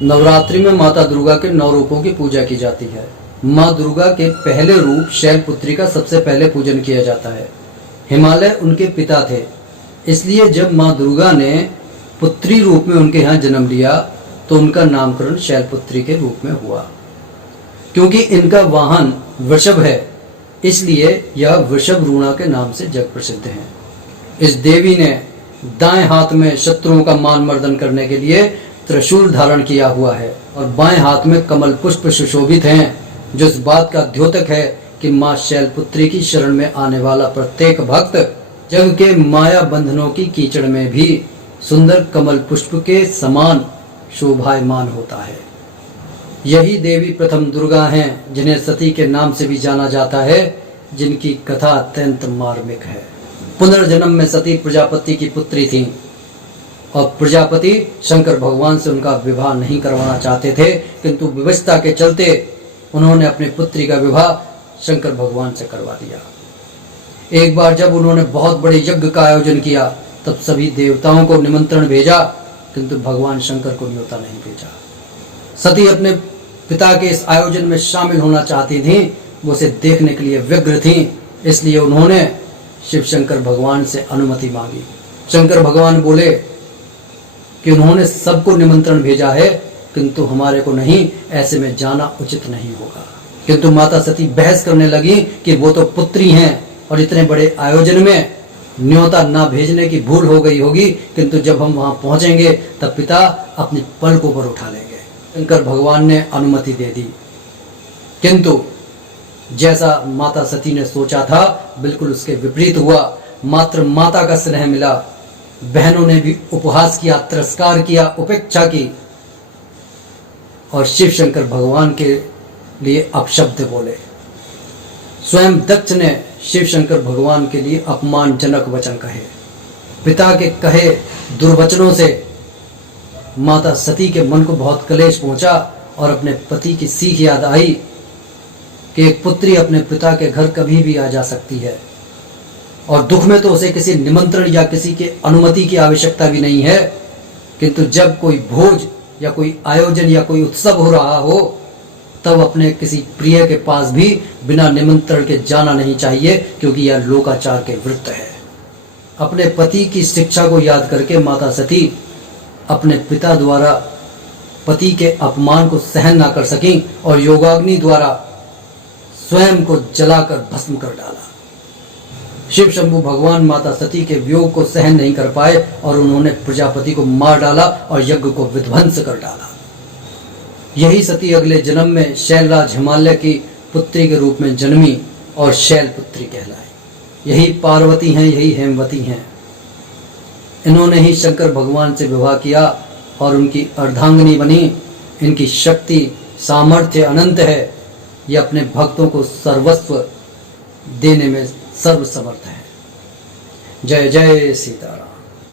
नवरात्रि में माता दुर्गा के 9 रूपों की पूजा की जाती है। माँ दुर्गा के पहले रूप शैलपुत्री का सबसे पहले पूजन किया जाता है। हिमालय उनके पिता थे, इसलिए जब माँ दुर्गा ने पुत्री रूप में उनके यहाँ जन्म लिया तो उनका नामकरण शैलपुत्री के रूप में हुआ। क्योंकि इनका वाहन वृषभ है, इसलिए यह वृषभ रूणा के नाम से जग प्रसिद्ध है। इस देवी ने दाएं हाथ में शत्रुओं का मान मर्दन करने के लिए त्रिशूल धारण किया हुआ है और बाएं हाथ में कमल पुष्प सुशोभित हैं, जो इस बात का द्योतक है कि मां शैलपुत्री की शरण में आने वाला प्रत्येक भक्त जग के माया बंधनों की कीचड़ में भी सुंदर कमल पुष्प के समान शोभायमान होता है। यही देवी प्रथम दुर्गा हैं, जिन्हें सती के नाम से भी जाना जाता है, जिनकी कथा अत्यंत मार्मिक है। पुनर्जन्म में सती प्रजापति की पुत्री थीं और प्रजापति शंकर भगवान से उनका विवाह नहीं करवाना चाहते थे, किंतु विवशता के चलते उन्होंने अपनी पुत्री का विवाह शंकर भगवान से करवा दिया। एक बार जब उन्होंने बहुत बड़े यज्ञ का आयोजन किया, तब सभी देवताओं को निमंत्रण भेजा, किंतु भगवान शंकर को न्योता नहीं भेजा। सती अपने पिता के इस आयोजन में शामिल होना चाहती थीं, वो उसे देखने के लिए व्यग्र थीं, इसलिए उन्होंने शिव शंकर भगवान से अनुमति मांगी। शंकर भगवान बोले कि उन्होंने सबको निमंत्रण भेजा है, किंतु हमारे को नहीं, ऐसे में जाना उचित नहीं होगा। किंतु माता सती बहस करने लगी कि वो तो पुत्री हैं और इतने बड़े आयोजन में न्योता ना भेजने की भूल हो गई होगी, किंतु जब हम वहां पहुंचेंगे तब पिता अपनी पलकों पर उठा लेंगे। शंकर भगवान ने अनुमति दे दी, किंतु जैसा माता सती ने सोचा था बिल्कुल उसके विपरीत हुआ। मात्र माता का स्नेह मिला, बहनों ने भी उपहास किया, तिरस्कार किया, उपेक्षा की और शिव शंकर भगवान के लिए अपशब्द बोले। स्वयं दक्ष ने शिव शंकर भगवान के लिए अपमानजनक वचन कहे। पिता के कहे दुर्वचनों से माता सती के मन को बहुत क्लेश पहुंचा और अपने पति की सीख याद आई कि एक पुत्री अपने पिता के घर कभी भी आ जा सकती है और दुख में तो उसे किसी निमंत्रण या किसी के अनुमति की आवश्यकता भी नहीं है, किंतु जब कोई भोज या कोई आयोजन या कोई उत्सव हो रहा हो तब अपने किसी प्रिय के पास भी बिना निमंत्रण के जाना नहीं चाहिए, क्योंकि यह लोकाचार के विरुद्ध है। अपने पति की शिक्षा को याद करके माता सती अपने पिता द्वारा पति के अपमान को सहन ना कर सकी और योगाग्नि द्वारा स्वयं को जलाकर भस्म कर डाला। शिव शंभु भगवान माता सती के वियोग को सहन नहीं कर पाए और उन्होंने प्रजापति को मार डाला और यज्ञ को विध्वंस कर डाला। यही सती अगले जन्म में शैलराज हिमालय की पुत्री के रूप में जन्मी और शैलपुत्री कहलाई। यही पार्वती हैं, यही हेमवती हैं। इन्होंने ही शंकर भगवान से विवाह किया और उनकी अर्धांगिनी बनी। इनकी शक्ति सामर्थ्य अनंत है। ये अपने भक्तों को सर्वस्व देने में सर्वसमर्थ है। जय जय सीताराम।